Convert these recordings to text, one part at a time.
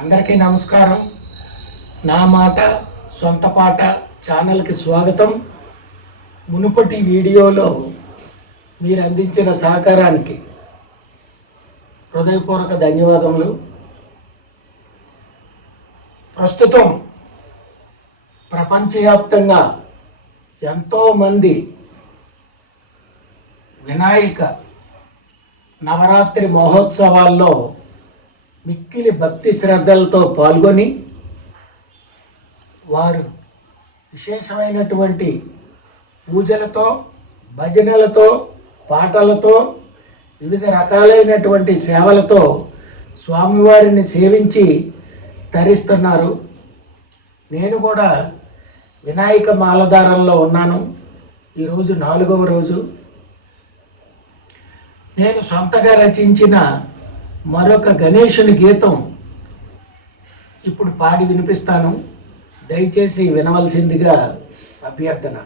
అందరికీ నమస్కారం. నా మాట సొంత పాట ఛానల్కి స్వాగతం. మునుపటి వీడియోలో మీరు అందించిన సహకారానికి హృదయపూర్వక ధన్యవాదములు. ప్రస్తుతం ప్రపంచవ్యాప్తంగా ఎంతోమంది వినాయక నవరాత్రి మహోత్సవాల్లో మిక్కిలి భక్తి శ్రద్ధలతో పాల్గొని వారు విశేషమైనటువంటి పూజలతో భజనలతో పాటలతో వివిధ రకాలైనటువంటి సేవలతో స్వామివారిని సేవించి తరిస్తున్నారు. నేను కూడా వినాయక మాలధారంలో ఉన్నాను. ఈరోజు నాలుగవ రోజు. నేను సొంతగా రచించిన మరొక గణేషుని గీతం. ఇప్పుడు పాడి వినిపిస్తాను. దయచేసి వినవలసిందిగా అభ్యర్థన.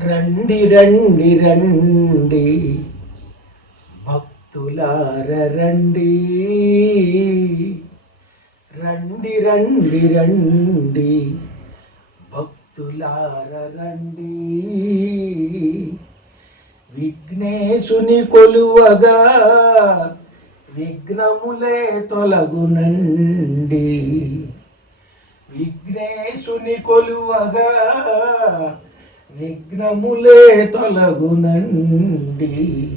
రండి రండి రండి. భక్తులార రండి. రండి రండి రండి. భక్తులార రండి. విఘ్నేశుని కొలువగా విఘ్నములే తొలగునండి. విఘ్నేశుని కొలువగా విఘ్నములే తొలగునండి.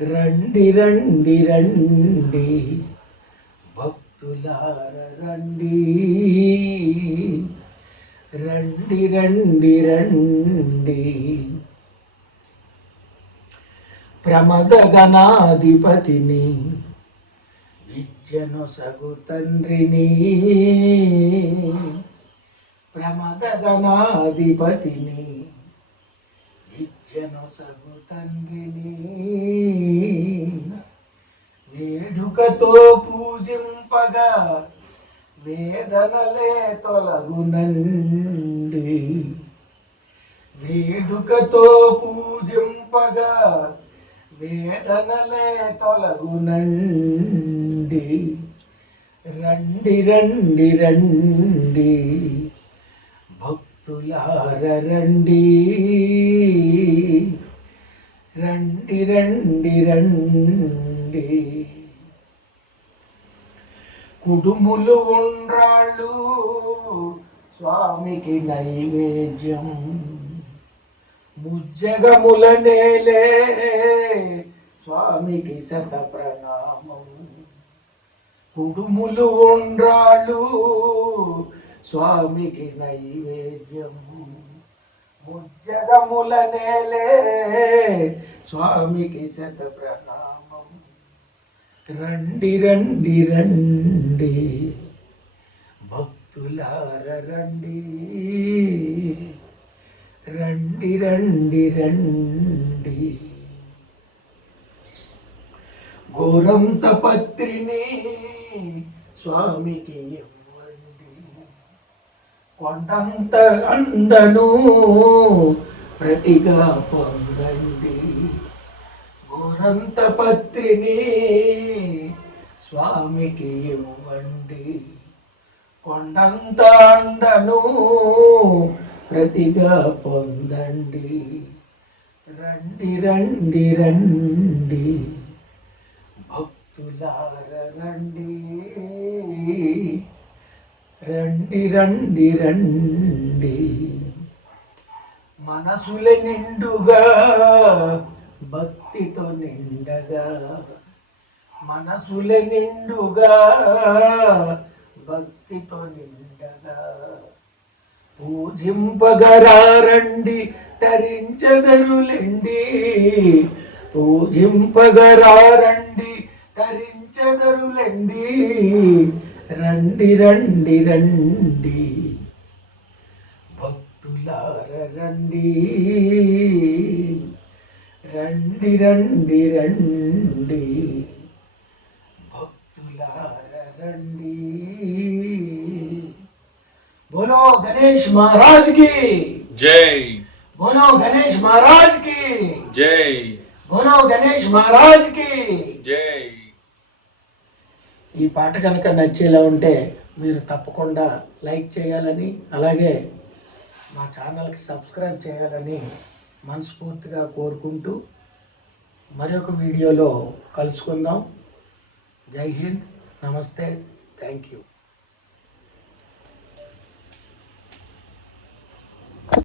రండి రండి రండి భక్తులార రండి. రండి రండి రండి. ప్రమగగనాధిపతిని విద్యను సగు తండ్రిని. ప్రమగగనాధిపతిని విద్యను సగు తండ్రిని. వేడుకతో పూజింపగా వేదనలే తొలగునండి వేడుకతో పూజింపగా వేదనలే తొలగునండి. రండి రండి రండి. భక్తులార రండి. రండి రండి రండి. కుడుములు ఉండ్రాళ్ళు స్వామికి నైవేద్యం. ముజ్జగముల నేలే స్వామికి శత ప్రణామం. కుడుములు ఉండ్రాళ్ళు స్వామికి నైవేద్యము ముజ్జగముల నేలే స్వామికి శత ప్రణామం. రండి రండి రండి. భక్తులార రండి. రండి రండి రండి. గోరంత పత్రిని స్వామికి ఇవ్వండి. కొండంత అందను ప్రతిగా పొందండి. గోరంత పత్రిని స్వామికి ఇవ్వండి. కొండంత అండను ప్రతిగా పొందండి. రండి రండి రండి. భక్తులార రండి. రండి రండి రండి. మనసుల నిండుగా భక్తితో నిండగా. మనసుల నిండుగా భక్తితో నిండగా. పూజింపగరారండి తరించదరులెండి. పూజింపగరారండి తరించదరులెండి. రండి రండి రండి. భక్తులార రండి. రండి రండి రండి. భక్తులార రండి. बोलो गणेश महाराज की जय बोलो गणेश महाराज की जय బోలో గణేష్ మహారాజ్ కి జై ఈ పాట కనుక నచ్చేలా ఉంటే మీరు తప్పకుండా లైక్ చేయాలని అలాగే మా ఛానల్కి సబ్స్క్రైబ్ చేయాలని మనస్ఫూర్తిగా కోరుకుంటూ మరొక వీడియోలో కలుసుకుందాం జై హింద్ నమస్తే థ్యాంక్ యూ